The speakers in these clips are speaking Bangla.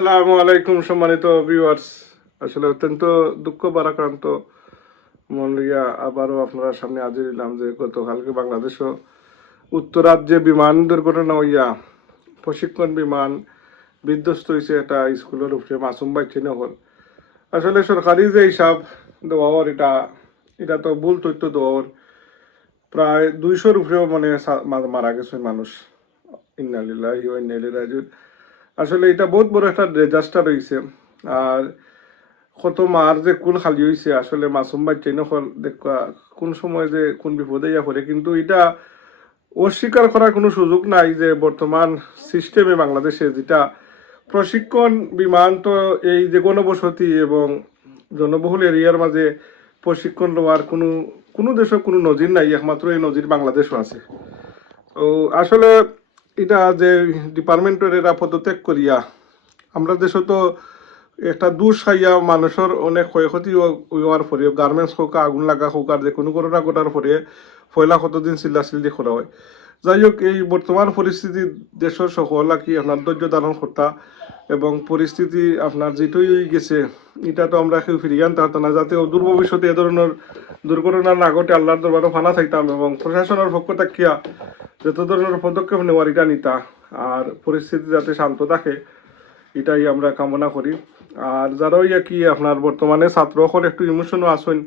আসসালামু আলাইকুম সম্মানিত ভিউয়ার্স। আসলে অত্যন্ত দুঃখ ভারাক্রান্ত মন লইয়া আবারও আপনার সামনে হাজির হইলাম যে গতকালকে বাংলাদেশও উত্তরাজ্যে বিমান দুর্ঘটনা হইয়া প্রশিক্ষণ বিমান বিধ্বস্ত হয়েছে একটা স্কুলের উপরে মাসুম বাচ্চা হল। আসলে সরকারি যে হিসাব দেওয়ার এটা তো ভুল তথ্য দেওয়ার। প্রায় 200-র উপরেও মানে মারা গেছে মানুষ। ইন্না লিল্লাহি ওয়া ইন্না ইলাইহি রাজিউন। আসলে এটা বহুত বড় একটা ডিজাস্টার হয়েছে। আর কত মার যে কুল খালি হয়েছে আসলে মাসুম বাচ্চাই নকল দেখা কোন সময় যে কোন বিপদে ইয়া পড়ে, কিন্তু এটা অস্বীকার করার কোনো সুযোগ নাই যে বর্তমান সিস্টেমে বাংলাদেশে যেটা প্রশিক্ষণ বিমান, তো এই যে গণবসতি এবং জনবহুল এরিয়ার মাঝে প্রশিক্ষণ লওয়ার কোনো কোনো দেশে কোনো নজির নাই, একমাত্র এই নজির বাংলাদেশও আছে। তো আসলে এটা যে ডিপার্টমেন্টের এরা পদত্যাগ করিয়া আমরা দেশে তো একটা দূর সাইয়া মানুষের অনেক ক্ষয়ক্ষতি হওয়ার পরে গার্মেন্টস হোক, আগুন লাগা হোক, আর যে কোনো ঘটনা ঘটার পরে পয়লা কতদিন চিল্লাচিল্লি করা হয়। যাই হোক, এই বর্তমান পরিস্থিতি দেশের সকল কি আপনার ধৈর্য ধারণ করতা এবং পরিস্থিতি আপনার যেটুই গেছে এটা তো আমরা কেউ ফিরিয়ে আনতে পারতাম না, যাতে অদূর ভবিষ্যতে এ ধরনের দুর্ঘটনা না ঘটে আল্লাহর দরবারে ফানা থাকতাম এবং প্রশাসনের পক্ষ থাকিয়া যত ধরনের পদক্ষেপ নেওয়ার এটা নিতা আর পরিস্থিতি যাতে শান্ত থাকে এটাই আমরা কামনা করি। আর যারা ইয়া কি আপনার বর্তমানে ছাত্র সকল একটু ইমোশনও আসেন,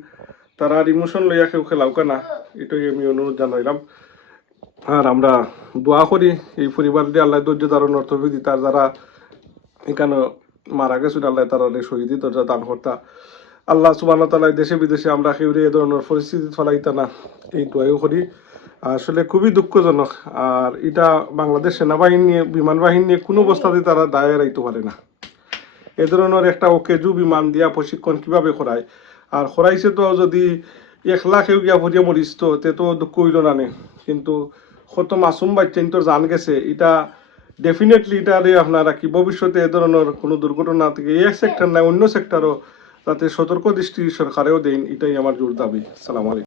তারা আর ইমোশন লইয়া কেউ খেলাও না, এটাই আমি অনুরোধ জানাইলাম। আর আমরা দোয়া করি এই পরিবার দিয়ে আল্লাহ ধৈর্য ধারণ তৌফিক দিতা, যারা এখানে মারা গেছিল আল্লাহ তারা শহীদি দরজা দান করতা। আল্লাহ সুবহানাহু ওয়া তাআলা দেশে বিদেশে আমরা কেউ এ ধরনের পরিস্থিতি ফলাইতা না, এই দোয়াও করি। আসলে খুবই দুঃখজনক। আর এটা বাংলাদেশ সেনাবাহিনী বিমান বাহিনী নিয়ে কোনো অবস্থাতে তারা দায় রাইতে পারে না। এ ধরনের একটা ওকেজু বিমান দিয়া প্রশিক্ষণ কিভাবে করায়, আর করাইছে তো যদি 1 লাখ গিয়া ভরিয়া মরিস তে তো দুঃখ হইল না নে, কিন্তু কত মাসুম বাচ্চাইন তোর জান গেছে। এটা ডেফিনেটলি এটারে আপনারা কি ভবিষ্যতে এ ধরনের কোনো দুর্ঘটনা থেকে এক সেক্টর নাই অন্য সেক্টরও যাতে সতর্ক দৃষ্টি সরকারেও দেন, এটাই আমার জোর দাবি। আসসালামু আলাইকুম।